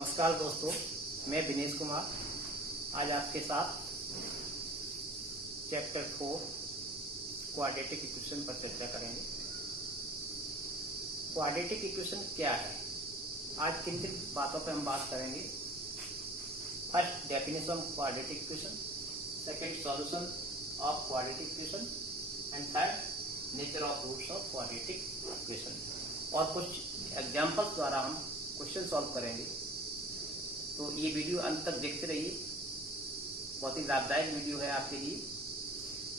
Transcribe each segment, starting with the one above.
नमस्कार दोस्तों, मैं विनेश कुमार आज आपके साथ चैप्टर 4 क्वाड्रेटिक इक्वेशन पर चर्चा करेंगे। क्वाड्रेटिक इक्वेशन क्या है, आज किन किन बातों पर हम बात करेंगे। First, definition of quadratic equation, second, solution of quadratic equation and third, nature of roots of quadratic equation. और कुछ एग्जाम्पल्स द्वारा हम क्वेश्चन सॉल्व करेंगे। तो ये वीडियो अंत तक देखते रहिए, बहुत ही लाभदायक वीडियो है आपके लिए।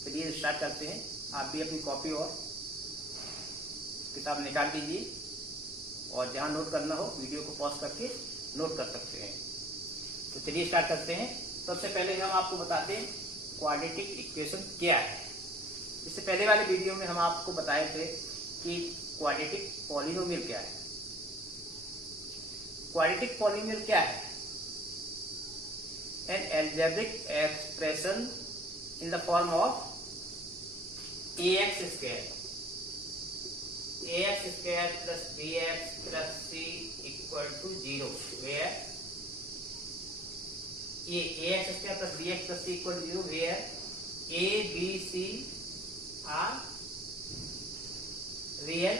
चलिए स्टार्ट करते हैं। आप भी अपनी कॉपी और किताब निकाल लीजिए और जहां नोट करना हो वीडियो को पॉज करके नोट कर सकते हैं। तो चलिए स्टार्ट करते हैं। सबसे पहले हम आपको बताते हैं क्वाड्रेटिक इक्वेशन क्या है। इससे पहले वाले वीडियो में हम आपको बताए थे कि क्वाड्रेटिक पॉलिनोमियल क्या है। क्वाड्रेटिक पॉलिनोमियल क्या है? An algebraic expression in the form of ax square plus bx plus c equal to 0, where ax square plus bx plus c equal to 0, where a, b, c are real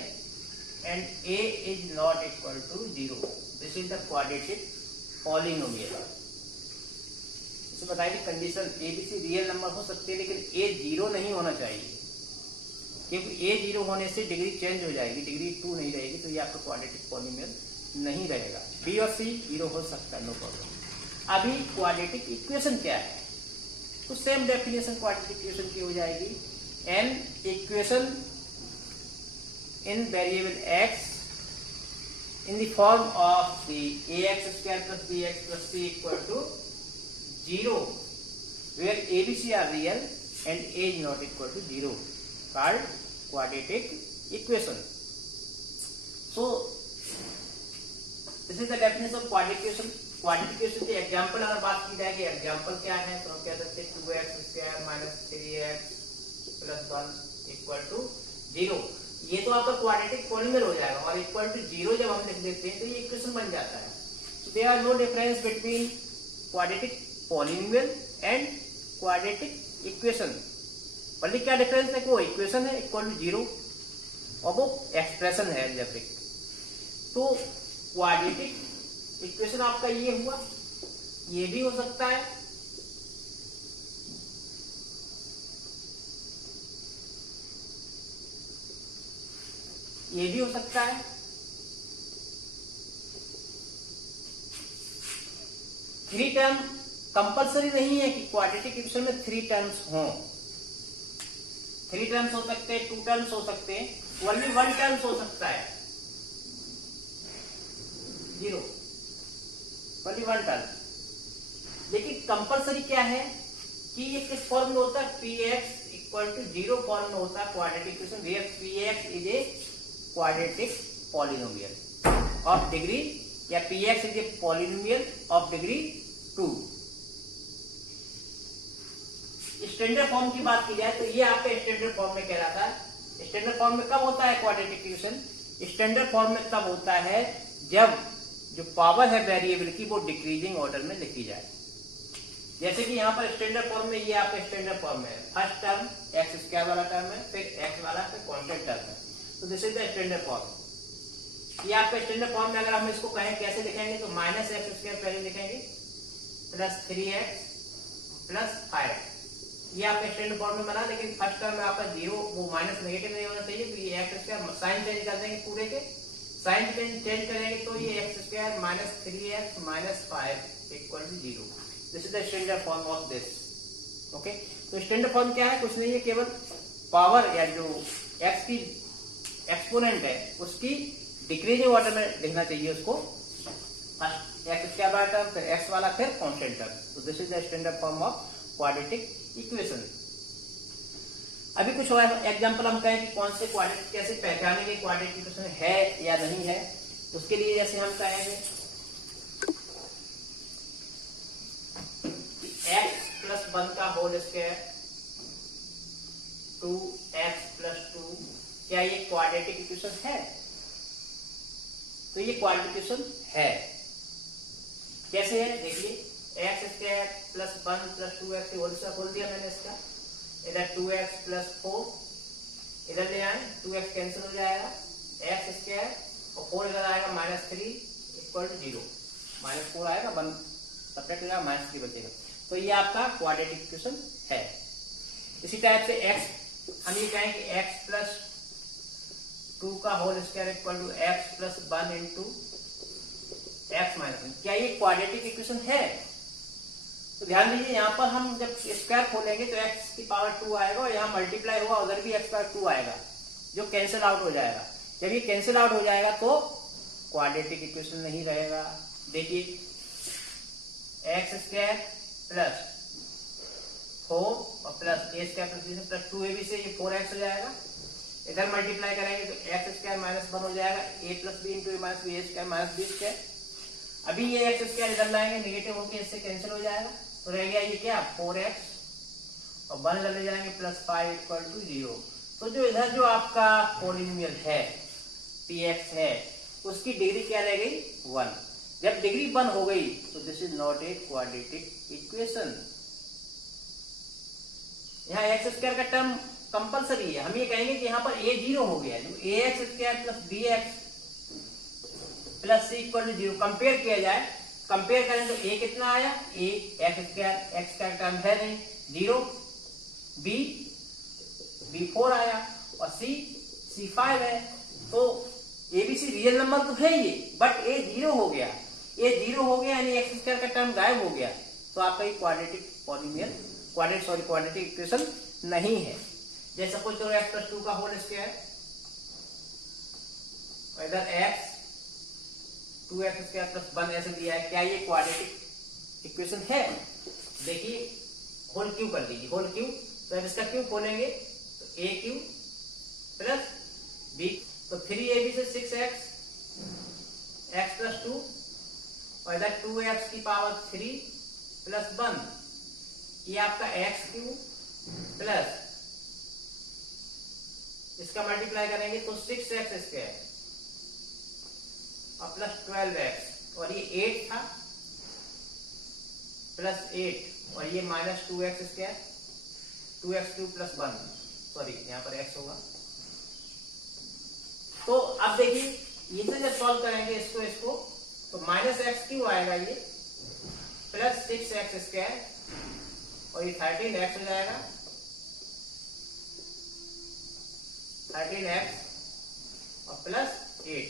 and a is not equal to 0. This is the quadratic polynomial. बताइए condition a b c real number हो सकते हैं लेकिन ए 0 नहीं होना चाहिए, क्योंकि ए 0 होने से डिग्री चेंज हो जाएगी, डिग्री 2 नहीं रहेगी, तो ये आपका क्वाड्रेटिक पॉलिनोमियल नहीं रहेगा। बी और सी 0 हो सकता है, नो प्रॉब्लम। अभी क्वाड्रेटिक इक्वेशन क्या है, तो सेम डेफिनेशन क्वाड्रेटिक इक्वेशन की हो जाएगी। An equation in variable x in the form of the ax square plus bx plus c equal to 0, where a, b, c are real and a is not equal to 0, called quadratic equation. So this is the definition of quadratic equation. Quadratic equation के example अगर बात की जाए कि example क्या है, तो हम कह सकते हैं 2x square minus 3x plus 1 equal to 0। ये तो आपका क्वाड्रेटिक पॉलिनोमियल हो जाएगा, और इक्वल टू 0 जब हम लिख देते हैं तो ये इक्वेशन बन जाता है। So there are no difference between quadratic polynomial and quadratic equation. बल्कि क्या डिफरेंस है, वो इक्वेशन है इक्वल टू 0 और वो एक्सप्रेशन है अलजेब्रिक। तो क्वाड्रेटिक इक्वेशन आपका ये हुआ, ये भी हो सकता है, ये भी हो सकता है। थ्री टर्म कंपल्सरी नहीं है कि क्वाड्रेटिक इक्वेशन में 3 टर्म्स हों। 3 टर्म्स हो सकते हैं, 2 टर्म्स हो सकते हैं, ओनली 1 टर्म्स हो सकता है, 0, ओनली 1 टर्म। लेकिन कंपल्सरी क्या है कि ये किस फॉर्म में होता है, px इक्वल टू 0 फॉर्म में होता है quadratic equation, where px is a quadratic polynomial of degree, या px is a polynomial of degree 2। Standard form की बात की जाए तो ये आपके स्टैंडर्ड फॉर्म में कहलाता है। स्टैंडर्ड फॉर्म में कब होता है क्वाड्रेटिक इक्वेशन? स्टैंडर्ड फॉर्म में तब होता है जब जो पावर है वेरिएबल की वो डिक्रीजिंग ऑर्डर में लिखी जाए। जैसे कि यहाँ पर स्टैंडर्ड फॉर्म में ये आपका स्टैंडर्ड फॉर्म है, फर्स्ट टर्म एक्स स्क्वायर वाला टर्म है, फिर एक्स वाला, फिर कांस्टेंट टर्म है, तो this is the standard form. ये आपका स्टैंडर्ड फॉर्म में अगर हम इसको कहें कैसे लिखेंगे, तो माइनस एक्स स्क्वायर पहले लिखेंगे प्लस 3x प्लस 5, ये आपका स्टैंडर्ड फॉर्म में बना। लेकिन फर्स्ट टर्म में आपका 0, वो माइनस नेगेटिव नहीं होना चाहिए, तो ये एक्स स्क्वायर साइन चेंज कर देंगे, पूरे के साइन चेंज करेंगे तो ये x square minus 3x minus 5 equal to 0। This is the standard form of this. Okay, तो स्टैंडर्ड फॉर्म क्या है, कुछ नहीं है, केवल पावर या जो एक्स की एक्सपोनेंट है उसकी डिक्रीजिंग ऑर्डर में लिखना चाहिए उसको, फर्स्ट एक्स स्क्वायर वाला टर्म, फिर एक्स वाला, फिर कांस्टेंट टर्म। तो this is the standard form of quadratic equation. अभी कुछ और एग्जांपल हम कहें कि कौन से क्वाड्रेटिक, कैसे पहचानेंगे क्वाड्रेटिक इक्वेशन है या नहीं है। उसके लिए जैसे हम कहेंगे x प्लस 1 का होल स्क्वायर 2x प्लस 2, क्या ये क्वाड्रेटिक इक्वेशन है? तो ये क्वाड्रेटिक इक्वेशन है। कैसे है देखिए, x square plus 1 plus 2x whole square खोल दिया मैंने इसका, इधर 2x प्लस 4 इधर ले आए, 2x कैंसिल हो जाएगा, एक्स स्क्वायर और 4 इधर आएगा -3 इक्वल टू 0, -4 आएगा 1 सब्ट्रैक्ट हो जाएगा, -3 बचेगा। तो ये आपका क्वाड्रेटिक इक्वेशन है। इसी टाइप से x हम ये कहें कि x प्लस 2 का whole square equal to x plus 1 into x minus 1, क्या ये क्वाड्रेटिक इक्वेशन है? तो ध्यान दीजिए, यहाँ पर हम जब स्क्वायर खोलेंगे तो x की पावर 2 आएगा और यहाँ मल्टीप्लाई होगा, उधर भी x पावर 2 आएगा जो कैंसिल आउट हो जाएगा। जब ये कैंसिल आउट हो जाएगा तो क्वाड्रेटिक इक्वेशन नहीं रहेगा। देखिए एक्स स्क्वायर प्लस 4 और प्लस ए स्क्वायर प्लस 2ab से ये 4x हो जाएगा, इधर मल्टीप्लाई करेंगे तो एक्स स्क्वायर -1 हो जाएगा, a plus b into a minus b a square minus b square. अभी ये एक्स स्क्वायर इधर लाएंगे, निगेटिव होकर इससे कैंसिल हो जाएगा, तो रह गया ये क्या 4x और 1 ले जाएंगे प्लस 5 इक्वल टू 0। तो जो इधर जो आपका पॉलिनोमियल है px है, उसकी डिग्री क्या रह गई 1। जब डिग्री 1 हो गई तो this is not a quadratic equation. यहाँ एक्स स्क्वायर का टर्म कंपलसरी है, हम ये कहेंगे कि यहाँ पर a 0 हो गया, जो ax square plus bx plus c equal to 0 compare किया जाए, कंपेयर करें तो a कितना आया, a एक्स स्क्वायर, एक्स का टर्म है नहीं 0, b 4 आया और c 5 है। तो abc रियल नंबर तो है ये, बट a 0 हो गया, a 0 हो गया यानी एक्स स्क्वायर का टर्म गायब हो गया, तो आपका ये क्वाड्रेटिक पॉलिनोमियल क्वाड्रेटिक इक्वेशन नहीं है। जैसे सपोज करो x प्लस 2 का होल स्क्वायर और इधर x 2x स्क्वायर प्लस 1 ऐसे दिया है, क्या ये क्वाड्रेटिक इक्वेशन है? देखिए होल क्यूब कर लीजिए, होल क्यूब, तो अब इसका क्यूब खोलेंगे तो a क्यूब प्लस b, तो 3ab से 6x x प्लस 2 और इधर 2x की पावर 3 प्लस 1, ये आपका x क्यूब प्लस इसका मल्टीप्लाई करेंगे तो 6x स्क्वायर और प्लस 12x, और ये 8 था प्लस 8 और ये minus 2x square 2x cube plus 1, sorry यहाँ पर x होगा। तो अब देखिए ये से जब सॉल्व करेंगे इसको तो माइनस x क्यों आएगा, ये प्लस 6x स्क्वायर और ये 13x हो जाएगा, 13x और प्लस 8।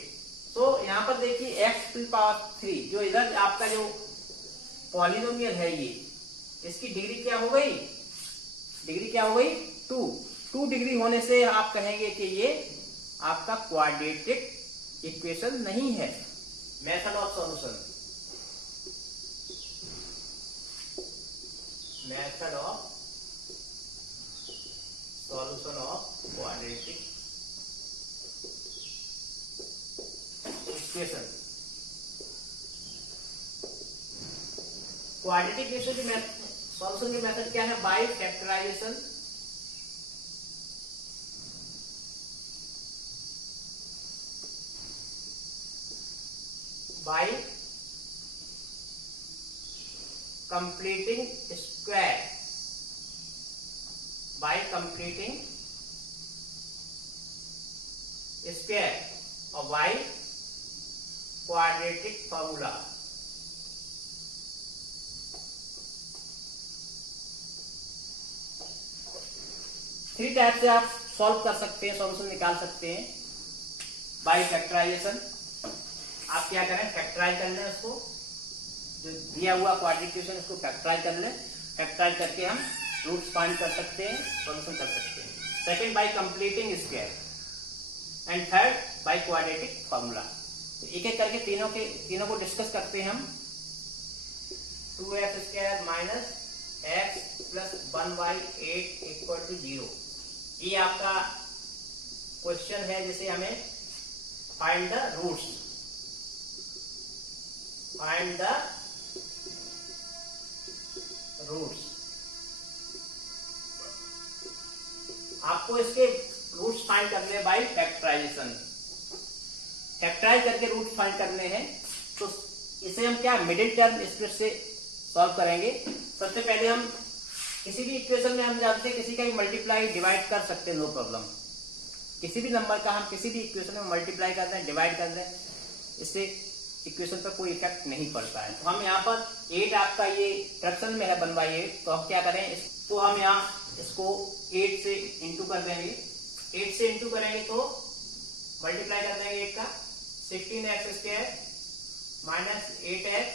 तो यहाँ पर देखिए x टू पावर 3, जो इधर आपका जो पॉलिनोमियल है ये, इसकी डिग्री क्या हो गई, डिग्री क्या हो गई 2 डिग्री होने से आप कहेंगे कि ये आपका क्वाड्रेटिक इक्वेशन नहीं है। Method of solution, method of solution of quadratic equation. Quadratic equation की सॉल्यूशन की मेथड क्या है, by factorisation, by completing square, by completing square और by quadratic formula। Three type से आप सॉल्व कर सकते हैं, सॉल्यूशन निकाल सकते हैं। बाय फैक्टराइजेशन, आप क्या करें, फैक्टराइज कर लें उसको, जो दिया हुआ क्वाड्रेटिक इक्वेशन इसको फैक्टराइज कर लें, फैक्टराइज करके हम रूट्स फाइंड कर सकते हैं, सॉल्यूशन कर सकते हैं। Second by completing square and third by quadratic formula. तो एक एक करके तीनों को डिस्कस करते हैं हम। 2x square minus x plus 1/8 equal to 0, ये आपका क्वेश्चन है जिसे हमें find the roots, find the roots. आपको इसके रूट्स फाइंड करने बाय फैक्टराइजेशन, फैक्टराइज करके रूट फाइंड करने हैं। तो इसे हम क्या मिडिल टर्म स्प्लिट से सॉल्व करेंगे। सबसे पहले हम किसी भी इक्वेशन में हम जानते हैं किसी का भी मल्टीप्लाई डिवाइड कर सकते हैं, नो प्रॉब्लम। किसी भी नंबर का हम किसी भी इक्वेशन में मल्टीप्लाई कर दें, डिवाइड कर दें, इससे इक्वेशन पर कोई इफेक्ट नहीं पड़ता है। तो हम यहाँ पर 8 आपका ये फ्रैक्शन में है 1/8, तो हम क्या करें, तो हम यहाँ इसको 8 से इंटू कर देंगे। 8 से इंटू करेंगे तो मल्टीप्लाई कर देंगे 8 का 16x² minus 8x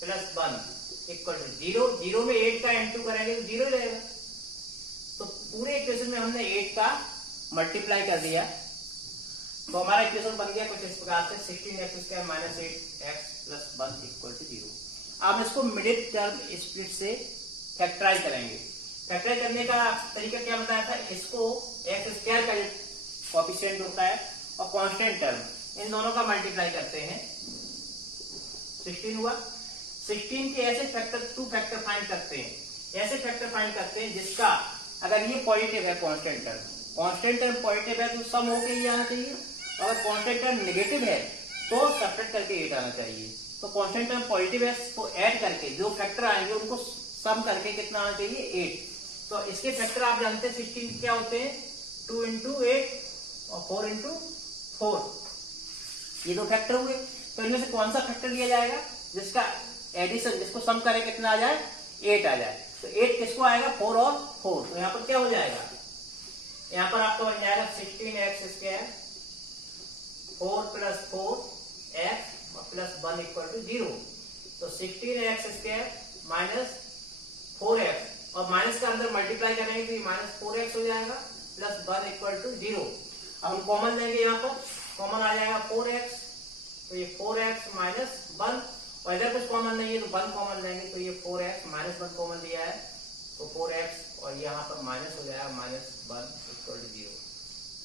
plus 1 equal to 0। 0 में 8 का इंटू करेंगे तो 0 रहेगा। तो पूरे इक्वेशन में हमने 8 का मल्टीप्लाई कर दिया, तो हमारा इक्वेशन बन गया कुछ इस प्रकार से 16x² minus 8x plus 1 equal to 0। अब इसको मिडिल टर्म स्प्लिट से फैक्टराइज करेंगे। फैक्टराइज करने का तरीका क्या बताया था, इसको x² का कोएफिशिएंट होता है और कांस्टेंट टर्म, इन दोनों का मल्टीप्लाई करते हैं, 16 हुआ। 16 के ऐसे फैक्टर 2 फैक्टर फाइंड करते हैं, ऐसे फैक्टर फाइंड करते हैं जिसका अगर ये पॉजिटिव है कांस्टेंट टर्म पॉजिटिव है तो सम होके ही आना चाहिए, अगर कांस्टेंट टर्म नेगेटिव है तो सब्ट्रैक्ट करके 8 आना चाहिए। तो कांस्टेंट टर्म पॉजिटिव है तो ऐड करके जो फैक्टर आएंगे उनको सम करके कितना आना चाहिए, 8। तो इसके फैक्टर आप जानते हैं 16 क्या होते हैं, 2 into 8 और 4 into 4, ये दो फैक्टर हुए। तो इनमें से कौन सा फैक्टर लिया जाएगा जिसका एडिशन, जिसको सम करे कितना आ जाए, 8 आ जाए। तो 8 किसको आएगा, 4 और 4। तो यहाँ पर क्या हो जाएगा, यहाँ पर आपका बन जाएगा 16x² 4 plus 4x plus 1 equal to 0। तो 16x² माइनस 4x और माइनस का अंदर मल्टीप्लाई करेंगे तो ये माइनस 4x हो जाएगा प्लस 1 इक्वल टू 0। अब हम कॉमन लेंगे, यहाँ पर कॉमन आ जाएगा 4x, तो ये 4x माइनस 1, और इधर कुछ कॉमन नहीं है तो 1 कॉमन लेंगे तो ये 4x माइनस 1 कॉमन लिया है तो 4x और यहाँ पर माइनस हो जाएगा माइनस 1 इक्वल टू 0।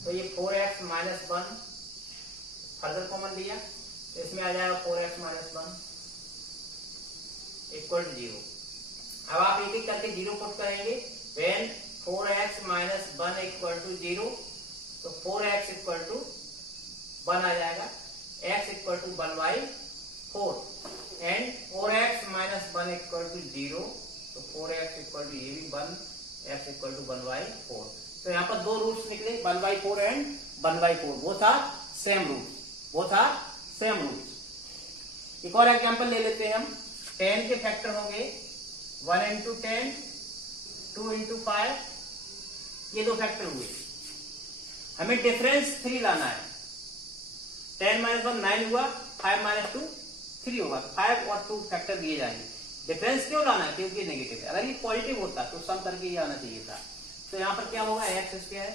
तो ये 4x माइनस 1 फर्दर कॉमन लिया तो इसमें आ जाएगा 4x माइनस 1 इक्वल टू 0। अब आप एक एक करके 0 पुट करेंगे, when 4x minus 1 equal to 0, तो 4x इक्वल टू 1 आ जाएगा, x equal to 1/4 and 4x minus 1 equal to 0, तो 4x इक्वल टू ये भी 1, x इक्वल टू 1/4। तो यहाँ पर दो रूट्स निकले, 1/4 and 1/4, both are same roots. एक और एग्जांपल ले लेते हैं हम। 10 के फैक्टर होंगे 1 into 10, 2 into 5, ये दो फैक्टर हुए। हमें डिफरेंस 3 लाना है। 10 माइनस 1 9 हुआ, 5 माइनस 2 3 होगा, 5 और 2 फैक्टर दिए जाएंगे। डिफरेंस क्यों लाना है, क्योंकि नेगेटिव है। अगर ये पॉजिटिव होता तो सम करके ये आना चाहिए था। तो यहाँ पर क्या होगा, x²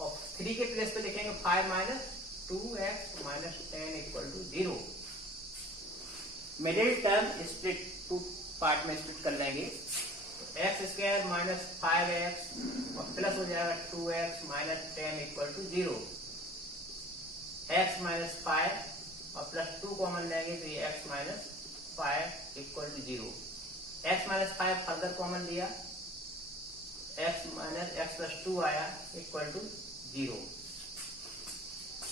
और 3 के प्लेस पे लिखेंगे 5 minus 2x minus 10 equal to 0। Middle term split 2 part में स्प्लिट कर लेंगे, तो x² माइनस 5x और प्लस हो जाएगा 2x minus 10 equal to 0। x minus 5 और प्लस 2 कॉमन लेंगे तो ये x minus 5 equal to 0। x minus 5 further common लिया, x माइनस x प्लस 2 आया इक्वल टू 0।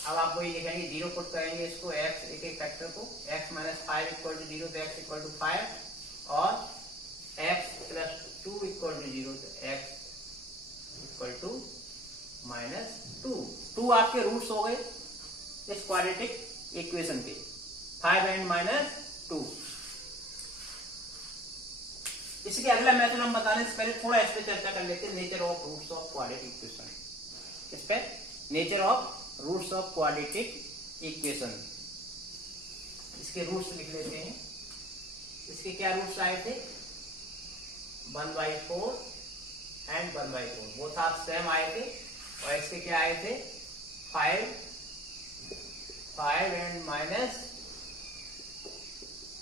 अब आप वही लिखेंगे, 0 पुट करेंगे इसको, x एक एक फैक्टर को, x माइनस 5 इक्वल टू 0 तो x इक्वल टू 5 और x प्लस 2 इक्वल टू 0 तो x इक्वल टू माइनस 2 आपके रूट्स हो गए इस क्वाड्रेटिक इक्वेशन के, 5 एंड माइनस 2। इसके अगला मेथड हम बताने से पहले थोड़ा इस पे चर्चा कर लेते हैं, nature of roots of quadratic equation. इस पे nature of roots of quadratic equation, इसके रूट्स लिख लेते हैं। इसके क्या रूट्स आए थे, 1/4 एंड 1/4, वो था सेम आए थे। और इसके क्या आए थे, 5 एंड माइनस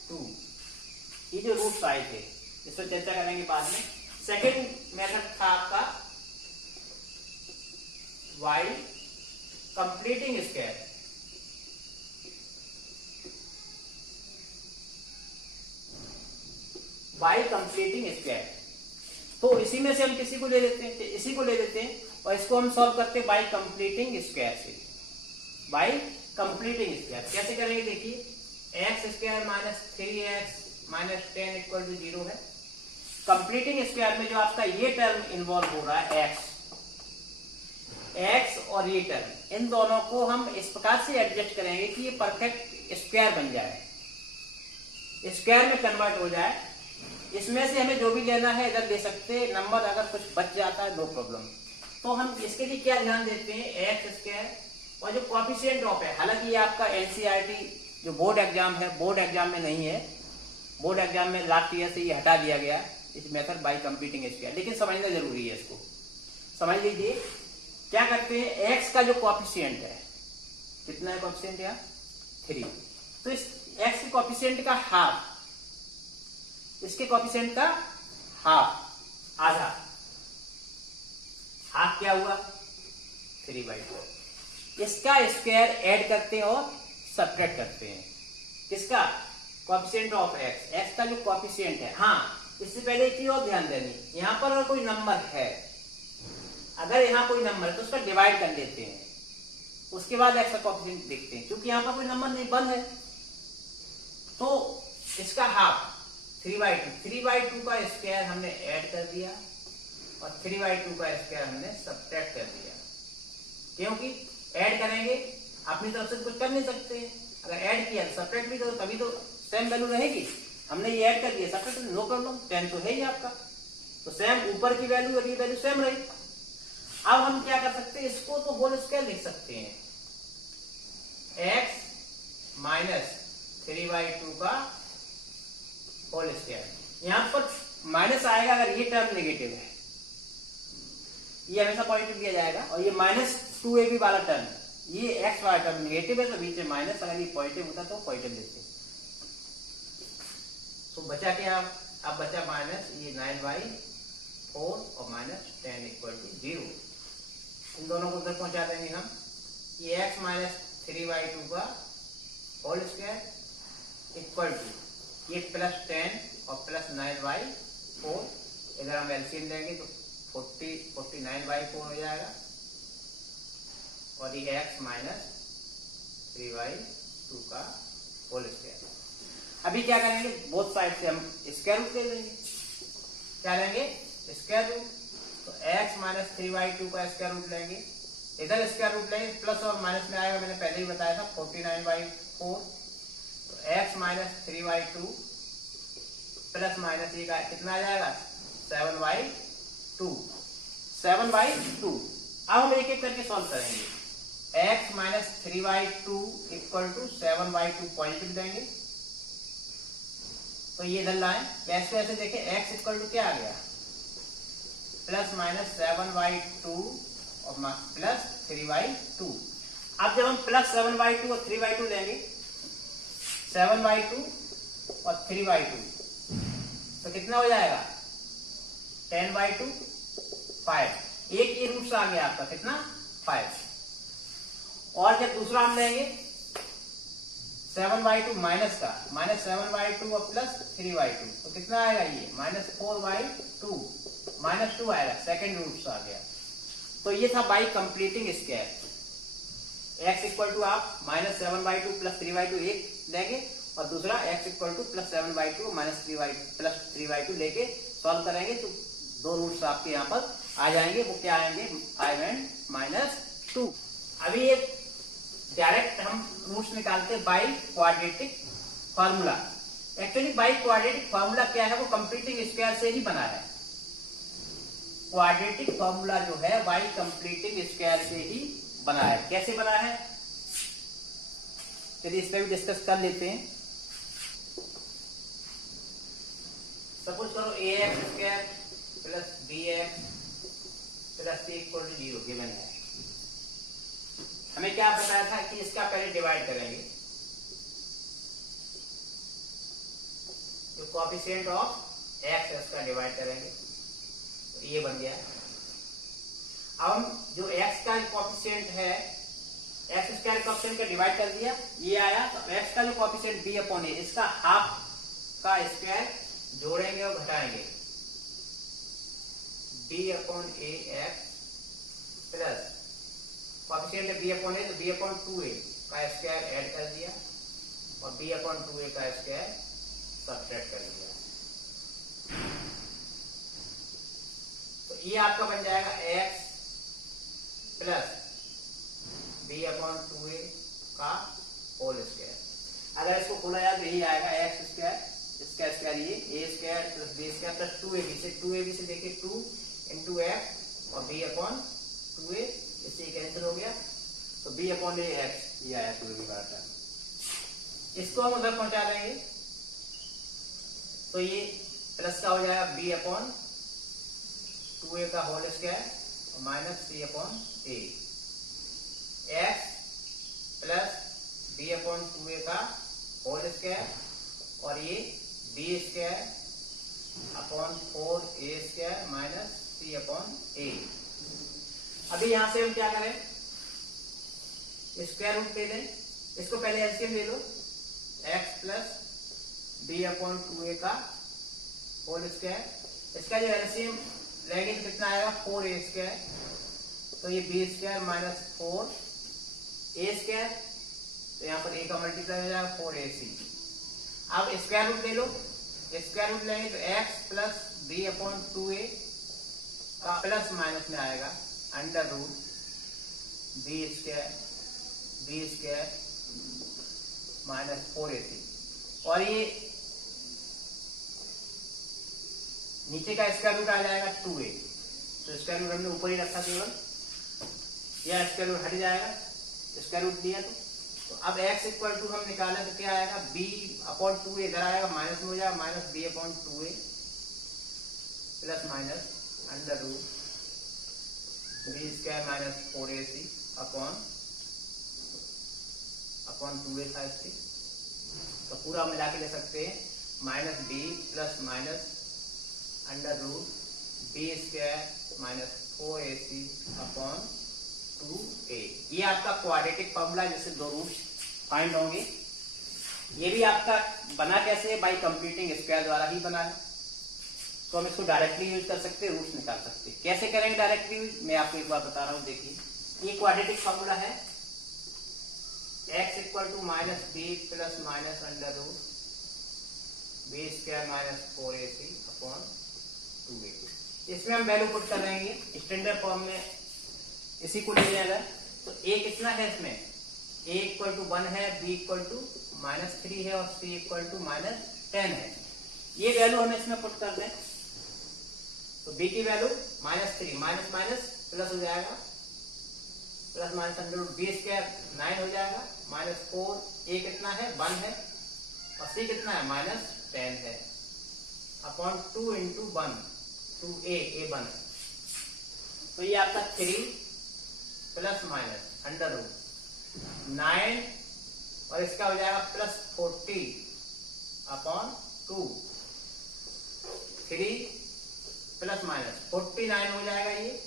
2, ये जो रूट्स आए थे इस पर चर्चा करेंगे बाद में। सेकेंड मेथड था आपका y completing square. y completing square, तो इसी में से हम किसी को ले लेते हैं, इसी को ले लेते हैं और इसको हम सॉल्व करते हैं y कंप्लीटिंग स्क्वायर से। y कंप्लीटिंग स्क्वायर कैसे करेंगे, देखिए x square minus 3x minus 10 equal to 0 है। कंप्लीटिंग स्क्वायर में जो आपका ये टर्म इन्वॉल्व हो रहा है एक्स और ये टर्म, इन दोनों को हम इस प्रकार से एडजस्ट करेंगे कि ये परफेक्ट स्क्वायर बन जाए, स्क्वायर में कन्वर्ट हो जाए। इसमें से हमें जो भी लेना है इधर ले सकते हैं, नंबर अगर कुछ बच जाता है नो प्रॉब्लम। तो हम इसके लिए क्या ध्यान देते हैं, एक्स स्क्वायर और जो कोएफिशिएंट ऑफ है, हालांकि ये आपका एनसीईआरटी जो बोर्ड एग्जाम है, बोर्ड एग्जाम में नहीं है, बोर्ड एग्जाम में लास्ट ईयर से ये हटा दिया गया इस मेथड बाय कंप्लीटिंग स्क्वायर, लेकिन समझना जरूरी है, इसको समझ लीजिए। क्या करते हैं, एक्स का जो कोएफिशिएंट है, कितना है कोएफिशिएंट यहाँ 3, तो इस एक्स के कोएफिशिएंट का हाफ, इसके कोएफिशिएंट का हाफ, आधा, हाफ क्या हुआ 3/4। इसका स्क्वायर ऐड करते हैं और सब्ट्रैक्ट करते हैं, किसका, कोएफिशिएंट ऑफ एक्स, एक्स का जो कोएफिशिएंट है। हाँ, इससे पहले एक चीज और ध्यान देनी, यहां पर अगर कोई नंबर है, अगर यहाँ कोई नंबर है तो उसका डिवाइड कर लेते हैं, उसके बाद एक्स का कोएफिशिएंट देखते हैं, क्योंकि यहाँ पर कोई नंबर नहीं, 1 है, तो इसका हाफ 3/2 का स्क्वायर हमने ऐड कर दिया और 3/2 का स्क्वायर हमने सब्ट्रैक्ट कर दिया, क्योंकि ऐड करेंगे अपनी तरफ से कुछ कर नहीं सकते, अगर ऐड किया तो सब्ट्रैक्ट भी करो, तभी तो सेम वैल्यू रहेगी। हमने ये ऐड कर दिया, सब्ट्रैक्ट नो प्रॉब्लम, 10 तो है ही आपका, तो सेम ऊपर की वैल्यू और ये वैल्यू सेम रही। अब हम क्या कर सकते हैं, इसको तो होल स्क्वायर लिख सकते हैं, x माइनस 3/2 का होल स्क्वायर। यहां पर माइनस आएगा अगर ये टर्म नेगेटिव है, ये हमेशा पॉजिटिव दिया जाएगा, और ये -2ab वाला टर्म, ये x वाला टर्म नेगेटिव है तो बीच में माइनस, अगर ये पॉजिटिव होता तो पॉजिटिव देते। तो बचा क्या, अब बचा माइनस ये 9/4 और माइनस 10 इक्वल टू 0। इन दोनों को उधर पहुंचा देंगे हम, ये x माइनस 3/2 का होल स्क्वायर इक्वल टू ये प्लस 10 और प्लस 9/4, इधर हम एलसीएम लेंगे तो 49/4 हो जाएगा, और ये x माइनस 3/2 का होल स्क्वायर। अभी क्या करेंगे, बोथ साइड से हम स्क्वायर रूट ले लेंगे, क्या लेंगे, स्क्वायर रूट। तो x माइनस 3/2 का स्क्वायर रूट लेंगे, इधर स्क्वायर रूट लेंगे, प्लस और माइनस में आएगा, मैंने पहले ही बताया था 49/4, तो x माइनस 3/2 प्लस माइनस ये कितना आ जाएगा 7/2, 7/2। अब हम एक एक करके सॉल्व करेंगे, x minus 3/2 equal to 7/2 point लिख देंगे, तो ये इधर लाएं, कैसे ऐसे देखें, x इक्वल टू क्या आ गया, प्लस माइनस 7/2 और प्लस 3/2। अब जब हम प्लस 7/2 और 3/2 लेंगे, 7/2 और 3/2 तो कितना हो जाएगा 10/2, 5, एक ये रूट्स आ गया आपका, कितना 5। और जब दूसरा हम लेंगे 7/2 माइनस का, माइनस 7/2 और प्लस 3/2 तो कितना आएगा, ये -4/2, -2 आएगा, सेकेंड रूट्स आ गया। तो ये था by completing square, x equal to आप -7/2 प्लस 3/2 एक लेंगे, और दूसरा x equal to plus 7/2 minus 3/2 plus 3/2 लेके सॉल्व करेंगे, तो दो रूट्स आपके यहाँ पर आ जाएंगे, वो क्या आएंगे 5 और -2। अभी ये डायरेक्ट हम रूट्स निकालते हैं by quadratic formula. Actually by quadratic formula क्या है, वो कंप्लीटिंग स्क्वायर से ही बना है। क्वाड्रेटिक फार्मूला जो है बाई कंप्लीटिंग स्क्वायर से ही बना है। कैसे बना है, चलिए इस पर भी डिस्कस कर लेते हैं। सपोज करो ax² plus bx plus c equal to 0 given है। हमें क्या बताया था कि इसका पहले डिवाइड करेंगे, जो कोएफिशिएंट ऑफ x है उसका डिवाइड करेंगे, तो ये बन गया। अब हम जो x का कोएफिशिएंट है, x² कोएफिशिएंट का डिवाइड कर दिया, ये आया, तो x का जो कोएफिशिएंट b/a, इसका हाफ का स्क्वायर जोड़ेंगे और घटाएंगे, b/ax प्लस कोएफिशिएंट है b/a, तो b/2a का स्क्वायर ऐड कर दिया, और b/2a का स्क्वायर सब्ट्रैक्ट कर लिया। तो ये आपका बन जाएगा x प्लस b/2a का होल स्क्वायर। अगर इसको खोला जाए तो यही आएगा x स्क्वायर, इसका स्क्वायर ये a square plus b square plus 2ab से देखिए 2 इंटू x और b/2a, इससे कैंसिल हो गया तो b/x ये आया 2a का टर्म। इसको हम उधर पहुंचा देंगे तो ये प्लस का हो जाएगा b/2a का होल स्क्वायर और minus c/a, x plus b/2a का होल स्क्वायर और ये b square upon 4a square minus c/a। अभी यहां से हम क्या करें, स्क्वायर रूट ले लें, इसको पहले एलसीएम ले लो, x प्लस b/2a का होल स्क्वायर, इसका जो एलसीएम लेंगे तो कितना आएगा 4a स्क्वायर, तो ये b square minus 4a square, तो यहाँ पर a का मल्टीप्लाई हो जाएगा 4ac। अब स्क्वायर रूट ले लो, स्क्वायर रूट लेंगे तो x प्लस b/2a का प्लस माइनस में आएगा under root b square minus 4ac, और ये नीचे का स्क्वायर रूट आ जाएगा 2a, तो स्क्वायर रूट हमने ऊपर ही रखा केवल, यह स्क्वायर रूट हट जाएगा, स्क्वायर रूट लिया तो अब x इक्वल टू हम निकालें तो क्या आएगा b/2a, इधर आएगा माइनस में हो जाएगा minus b/2a plus minus under root b square minus 4ac upon 2a था इसके, तो पूरा मिला के ले सकते हैं minus b plus minus under root b square minus 4ac upon 2a। ये आपका क्वाड्रेटिक फॉर्मूला जिससे दो रूट्स फाइंड होंगे। ये भी आपका बना कैसे है, बाय कंप्यूटिंग स्क्वायर द्वारा ही बना है, तो हम इसको डायरेक्टली यूज कर सकते हैं, रूट्स निकाल सकते हैं। कैसे करेंगे डायरेक्टली यूज, मैं आपको एक बार बता रहा हूँ। देखिए ये क्वाड्रेटिक फॉर्मूला है, x equal to minus b plus minus under root b square minus 4ac upon 2a। इसमें हम वैल्यू पुट कर देंगे स्टैंडर्ड फॉर्म में, इसी को ले लिया जाए तो a कितना है इसमें, a इक्वल टू 1 है, b इक्वल टू माइनस 3 है और c इक्वल टू माइनस 10 है। ये वैल्यू हम इसमें पुट कर दें तो b की value minus 3 minus minus plus हो जाएगा, plus minus under root b square 9 हो जाएगा, माइनस 4, a कितना है 1 है और c कितना है माइनस 10 है, अपॉन 2 इंटू 1 2a 1। तो ये आपका 3 प्लस माइनस अंडर रूट 9 और इसका हो जाएगा प्लस 40 अपॉन 2, 3 प्लस माइनस 49 हो जाएगा, ये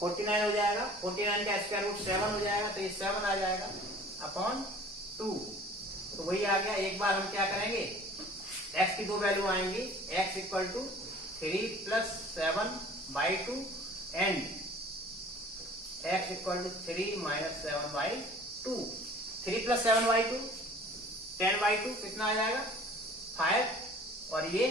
49 हो जाएगा, 49 का स्क्वायर रूट 7 हो जाएगा, तो ये 7 आ जाएगा अपॉन 2, तो वही आ गया। एक बार हम क्या करेंगे, x की दो वैल्यू आएंगी, x equal to 3 plus 7/2 and x equal to 3 minus 7/2, 3 plus 7/2 10/2 कितना आ जाएगा 5, और ये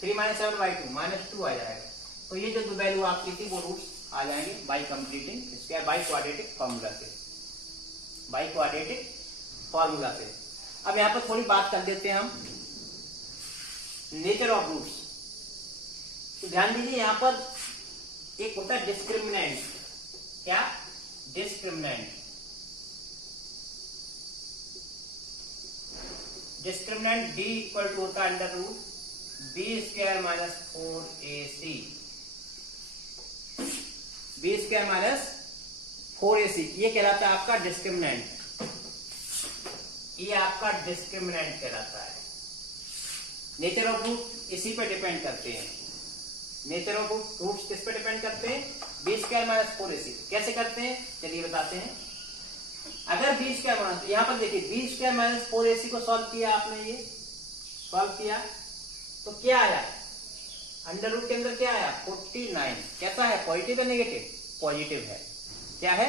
3 माइनस 7/2 माइनस 2 आ जाएगा। तो ये जो दो वैल्यू आपकी थी वो रूट्स आ जाएंगे bye completing square by quadratic formula से, बाय क्वाड्रेटिक फॉर्मूला से। अब यहाँ पर थोड़ी बात कर देते हैं हम नेचर ऑफ रूट्स। तो ध्यान दीजिए यहाँ पर एक होता है डिस्क्रिमिनेंट, क्या discriminant, discriminant d equal to होता है under root b square minus 4ac, b square minus 4ac, ये कहलाता है आपका डिस्क्रिमिनेंट, ये आपका डिस्क्रिमिनेंट कहलाता है। नेचर ऑफ रूट इसी पे डिपेंड करते हैं, नेचर ऑफ रूट्स किस पे डिपेंड करते हैं, b स्क्वायर माइनस 4ac। कैसे करते हैं चलिए बताते हैं। अगर b स्क्वायर माइनस, यहां पर देखिए b स्क्वायर माइनस 4ac को सॉल्व किया आपने, ये सॉल्व किया तो क्या आया, अंडर रूट के अंदर क्या आया 49। कैसा है, पॉजिटिव है नेगेटिव, पॉजिटिव है, क्या है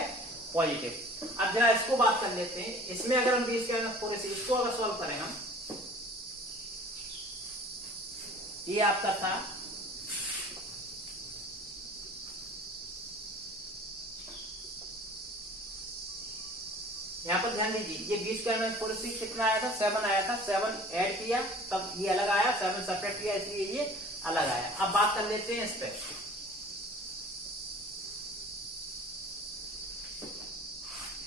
पॉजिटिव। अब जरा इसको बात कर लेते हैं। इसमें अगर हम बी स्क्वायर माइनस 4ac इसको अगर सॉल्व करें हम, ये आपका था यहाँ पर ध्यान दीजिए, ये बी स्क्वायर माइनस 4ac कितना आया था, 7 आया था। 7 ऐड किया तब ये अलग आया, 7 सब्ट्रैक्ट किया इसलिए ये अलग आया। अब बात कर लेते हैं इस पे।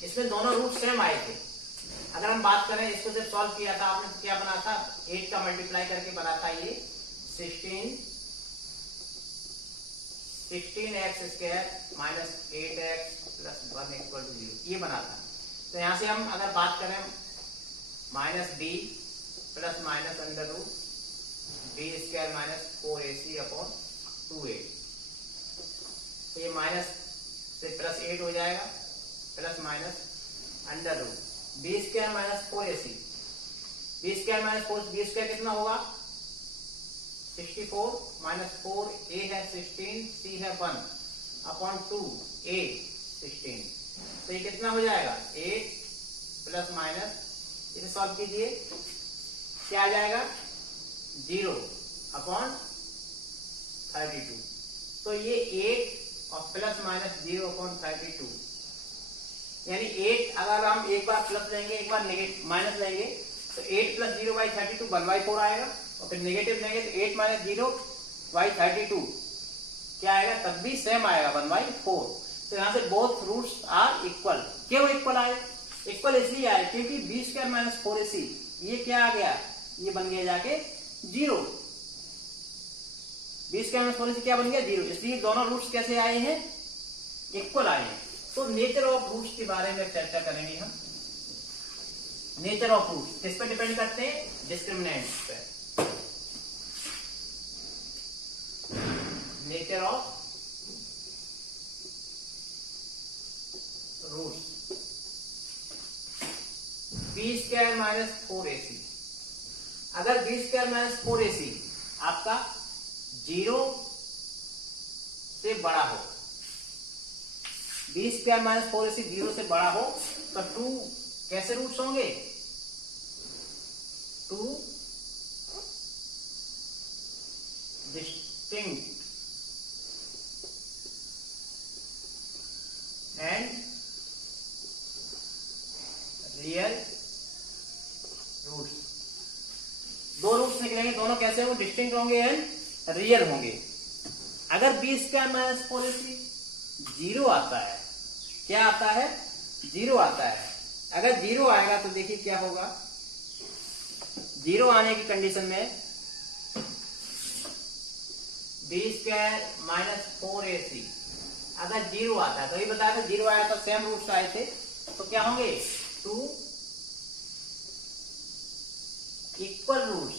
इसमें दोनों रूट सेम आए थे। अगर हम बात करें, इसको जब सॉल्व किया था आपने तो क्या बना था, 8 का मल्टीप्लाई करके बना था ये 16x square minus 8x plus 1 equal to 0, ये बना था। तो यहां से हम अगर बात करें minus b plus minus under root b square minus 4ac upon 2a, तो ये माइनस से प्लस 8 हो जाएगा, plus minus under root b square minus 4ac, b square minus 4, b square कितना होगा 64 माइनस 4a है 16, c है 1 अपॉन 2a 16, तो ये कितना हो जाएगा 8 प्लस माइनस, इसे सॉल्व कीजिए, क्या आ जाएगा 0 अपॉन 32, तो ये 8 और प्लस माइनस 0 अपॉन 32, यानी 8 अगर हम एक बार प्लस लेंगे एक बार नेगेटिव माइनस लेंगे तो 8 प्लस 0 बाई 32 1/4 आएगा, और फिर नेगेटिव लेंगे तो 8 माइनस 0 बाई 32 क्या आएगा, तब भी सेम आएगा 1/4। तो यहां से बोथ रूट्स आर इक्वल। क्यों इक्वल आए, इक्वल इसलिए आए क्योंकि बी स्क्वायर माइनस 4ac ये क्या आ गया, ये बन गया जाके 0, बी स्क्वायर माइनस 4ac क्या बन गया 0, इसलिए दोनों रूट्स कैसे आए हैं, इक्वल आए हैं। तो नेचर ऑफ रूट्स के बारे में चर्चा करेंगे हम। नेचर ऑफ रूट्स किस पर डिपेंड करते हैं, डिस्क्रिमिनेंट्स पे। Nature of roots, b square minus 4ac, अगर बी स्क्वायर माइनस 4ac आपका 0 से बड़ा हो, बी स्क्वायर माइनस 4ac 0 से बड़ा हो, तो 2 कैसे रूट्स होंगे, 2 डिस्टिंक्ट एंड रियल रूट्स, दो रूट्स निकलेंगे, दोनों कैसे होंगे, डिस्टिंक्ट होंगे एंड रियल होंगे। अगर बी स्क्वायर माइनस 4ac 0 आता है, क्या आता है 0 आता है, अगर 0 आएगा तो देखिए क्या होगा, 0 आने की कंडीशन में बी स्क्वायर माइनस 4ac अगर 0 आता है, तो ये बताया था 0 आया तो सेम रूट्स आए थे, तो क्या होंगे 2 equal roots,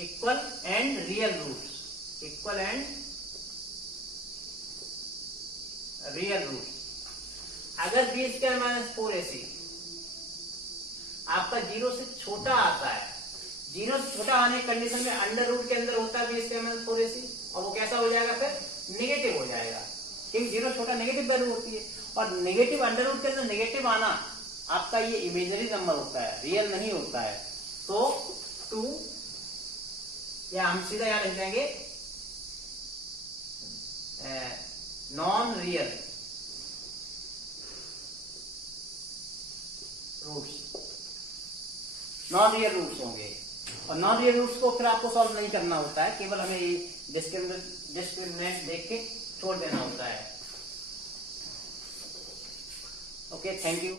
equal and real roots, equal and real roots. अगर बी स्क्वायर माइनस 4ac आपका 0 से छोटा आता है, 0 से छोटा आने की कंडीशन में अंडर रूट के अंदर होता है बी स्क्वायर माइनस 4ac, और वो कैसा हो जाएगा, फिर नेगेटिव हो जाएगा, क्योंकि 0 छोटा नेगेटिव वैल्यू होती है, और नेगेटिव अंडर रूट के अंदर नेगेटिव आना आपका ये इमेजिनरी नंबर होता है, रियल नहीं होता है। तो 2 या हम सीधा यहां लिख देंगे non real roots, non real roots होंगे, और नॉन रियल रूट्स को फिर आपको सॉल्व नहीं करना होता है, केवल हमें ये डिस्क्रिमिनेंट देख के छोड़ देना होता है। Okay, thank you.